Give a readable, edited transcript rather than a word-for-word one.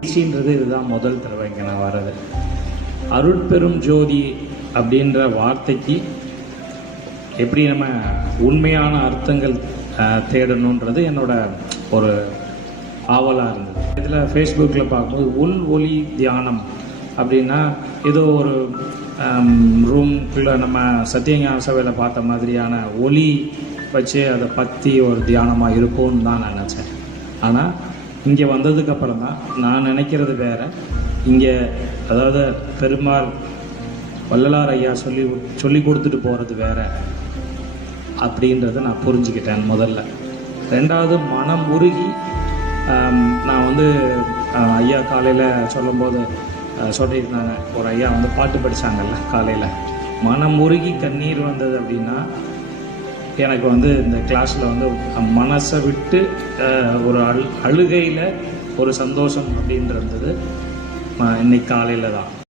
நிகழ்ச்சின்றது இதுதான் முதல் தடவை இங்கே நான் வர்றது. அருட்பெரும் ஜோதி அப்படின்ற வார்த்தைக்கு எப்படி நம்ம உண்மையான அர்த்தங்கள் தேடணுன்றது என்னோட ஒரு ஆவலாக இருந்தது. இதில் ஃபேஸ்புக்கில் பார்க்கும்போது உள் ஒளி தியானம் அப்படின்னா ஏதோ ஒரு ரூம்குள்ளே நம்ம சத்தியஞான சபையில் பார்த்த மாதிரியான ஒளி வச்சு அதை பற்றி ஒரு தியானமாக இருக்கும்னு தான் நான் நினச்சேன். ஆனால் இங்கே வந்ததுக்கப்புறம் தான் நான் நினைக்கிறது வேறு. இங்கே அதாவது பெருமாள் வள்ளலார் ஐயா சொல்லி கொடுத்துட்டு போகிறது வேறு அப்படின்றத நான் புரிஞ்சுக்கிட்டேன் முதல்ல. ரெண்டாவது, மனம் உருகி நான் வந்து ஐயா காலையில் சொல்லும்போது சொல்லியிருந்தாங்க, ஒரு ஐயா வந்து பாட்டு படித்தாங்கல்ல காலையில், மனம் உருகி கண்ணீர் வந்தது அப்படின்னா எனக்கு வந்து இந்த கிளாஸில் வந்து மனசை விட்டு ஒரு அழுகையில் ஒரு சந்தோஷம் அப்படின்றது இன்னைக்கு காலையில் தான்.